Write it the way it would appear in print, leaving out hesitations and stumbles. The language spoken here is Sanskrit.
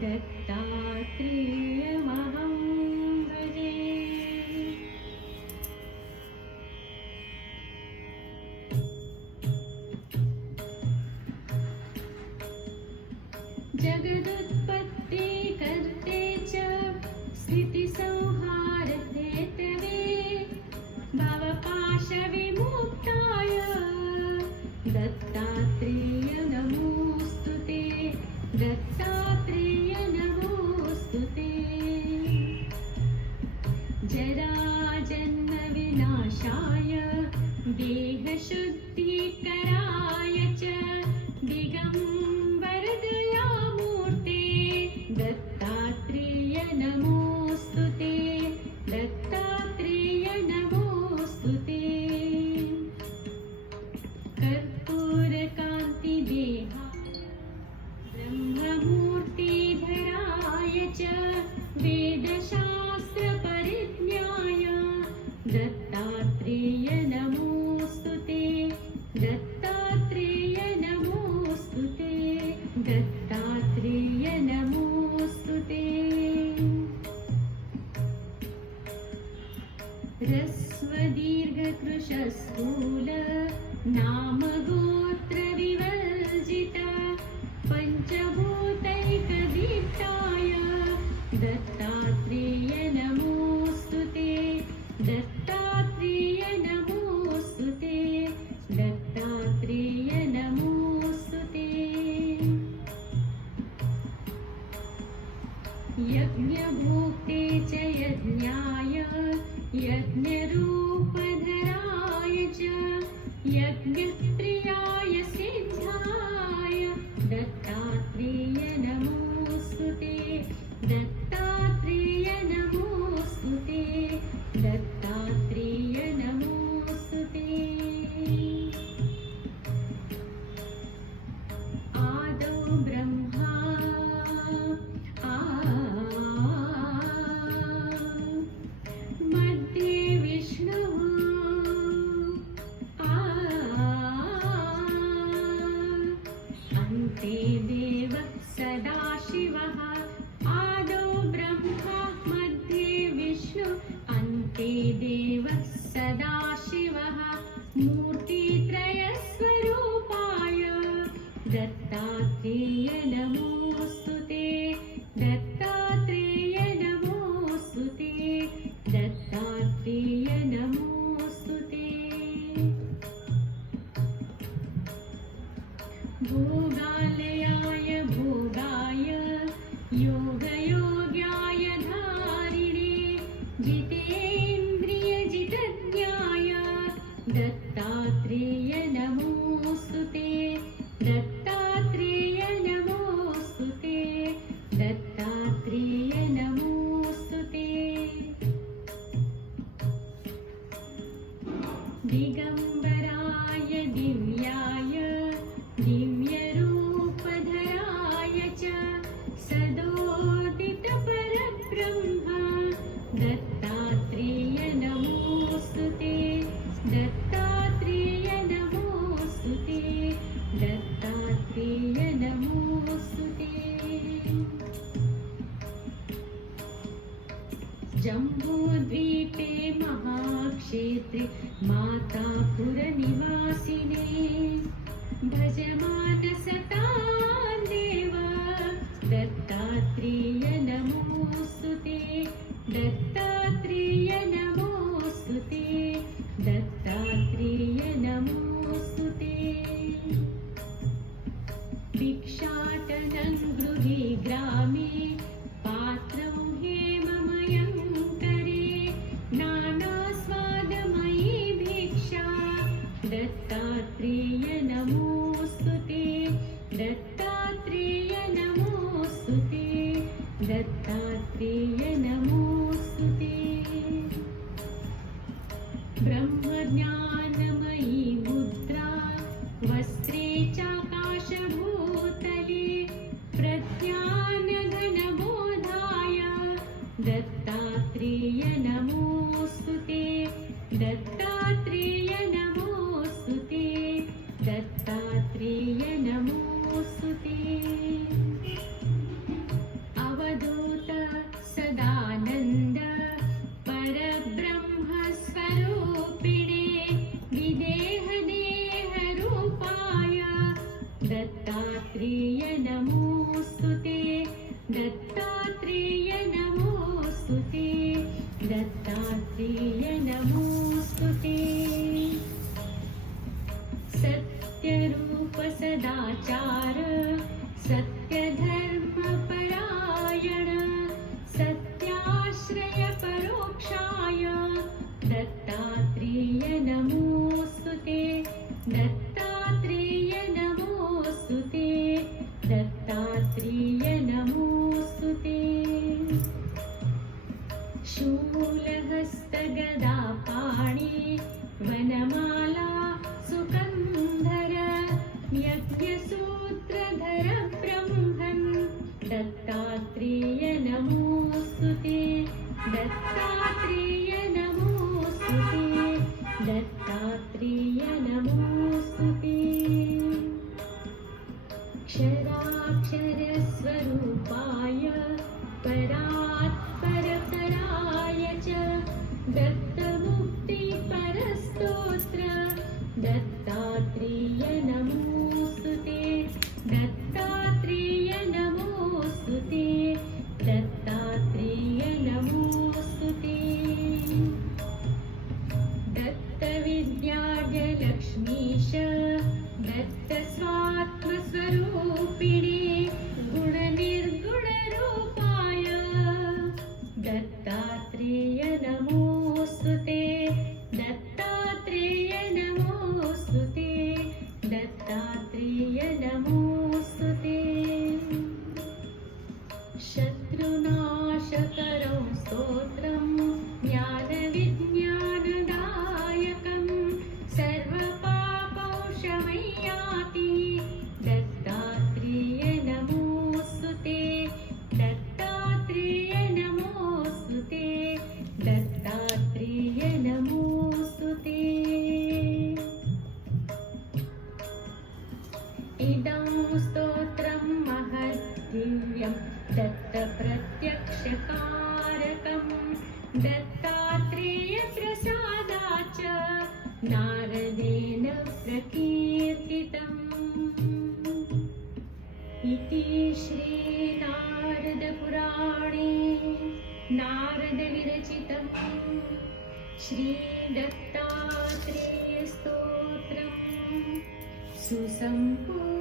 दत्तात्रेयमहं भजे। जगदुत्पत्ति कर्ते च स्थितिसंहारते तवे भवपाशविमुक्ताय दत्तात्रेय नमोऽस्तुते। दत्तात्रेय नमोऽस्तुते। जराजन्मविनाशाय देहशुद्धिकराय च दिगम्बरदयामूर्ते दत्तात्रेय नमोऽस्तुते। दत्तात्रेय नमोऽस्तुते। कर्पूरकान्तिदेहा ब्रह्ममूर्तिधराय च वेदशास्त्रपरिज्ञाय दत्तात्रेय नमोऽस्तुते। दत्तात्रेय नमोऽस्तुते। दत्तात्रेय नमोऽस्तुते। ह्रस्वदीर्घकृशस्थूल नामगोत्रविवर्जित पञ्चभूतैकदीप्ताय दत्तात्रेय नमोऽस्तुते। दत्तात्रेय नमोऽस्तुते। दत्तात्रेय नमोऽस्तुते। यज्ञभोक्ते च यज्ञाय यज्ञरूपधराय च यज्ञप्रियाय सिद्धाय दत्तात्रेय नमोऽस्तुते। दत्तात्रेय नमोऽस्तुते। दत्तात्रेय नमोऽस्तुते। आदौ ब्रह्मा मध्ये विष्णुः अन्ते देवः सदाशिवः। आदौ ब्रह्मा मध्ये विष्णु अन्ते देवः सदाशिवः। मूर्तित्रयस्वरूपाय दत्तात्रेय नमोऽस्तुते। दत्तात्रेय नमोऽस्तुते। दत्तात्रेय नमोऽस्तुते। भोगालयाय भोगाय योगयोग्याय धारिणे जितेन्द्रियजितज्ञाय दत्तात्रेय नमोऽस्तुते। दत्तात्रेय नमोऽस्तुते। दत्तात्रेय नमोऽस्तुते। दिगम्बराय दिव्याय दिव्यरूपधराय च सदोदितपरब्रह्म दत्तात्रेय नमोऽस्तुते। दत्तात्रेय नमोऽस्तुते। दत्तात्रेय नमोऽस्तुते। जम्बूद्वीपे महाक्षेत्रे मातापुरनिवासिने भजमानसतां देव दत्तात्रेय नमोऽस्तुते। दत्तात्रेय नमोऽस्तुते। दत्तात्रेय नमोऽस्तुते। भिक्षाटनं गृहे ग्रामे पात्रं हेममयं करे नानास्वादमयी भिक्षा दत्तात्रेय नमोऽस्तुते। दत्तात्रेय नमोऽस्तुते। दत्तात्रेय नमोऽस्तुते। ब्रह्मज्ञानमयी मुद्रा वस्त्रे चाकाशभूतले प्रज्ञानघनबोधाय दत्तात्रेय नमोऽस्तुते। दत्तात्रेय नमोऽस्तुते। दत्तात्रेय नमोऽस्तुते। दत्ताश्रय परोक्षाय दत्तात्रेय नमोऽस्तुते दत्तात्रेय नमोऽस्तुते दत्तात्रेय नमोऽस्तुते शूलहस्तगदापाणि वनमाला सुकन्धर यज्ञसूत्रधर ब्रह्मन् दत्तात्रेय नमोऽस्तुते दत्तात्रेय नमोऽस्तुते दत्तात्रेय नमोऽस्तुते क्षराक्षरस्वरूपाय परात्परतराय च दत्तमुक्तिपरस्तोत्र दत्तात्रेय नमोऽस्तुते दत्तात्रेय नमोऽस्तुते दत्तात्रेय नमोऽस्तुते दत्तविद्याजलक्ष्मीश दत्तस्वात्मस्वरूपिणे गुणनिर्गुणरूपाय दत्तात्रेय नमोऽस्तुते दत्तात्रेय नमोऽस्तुते दत्तात्रेय नमोऽस्तुते शत्रुनाशकरं स्तोत्रं ज्ञानविज्ञानदायकं सर्वपापौषमय्याति दत्तात्रेय नमोऽस्तुते दत्तात्रेय नमोऽस्तुते दत्तात्रेय नमोऽस्तुते इदं स्तोत्रं महद्दिव्यं दत्तप्रत्यक्षकारकं दत्तात्रेयप्रसादाच्च नारदेन प्रकीर्तितम् इति श्रीनारदपुराणे नारदविरचितं श्रीदत्तात्रेयस्तोत्रं सुसम्पूर्णम्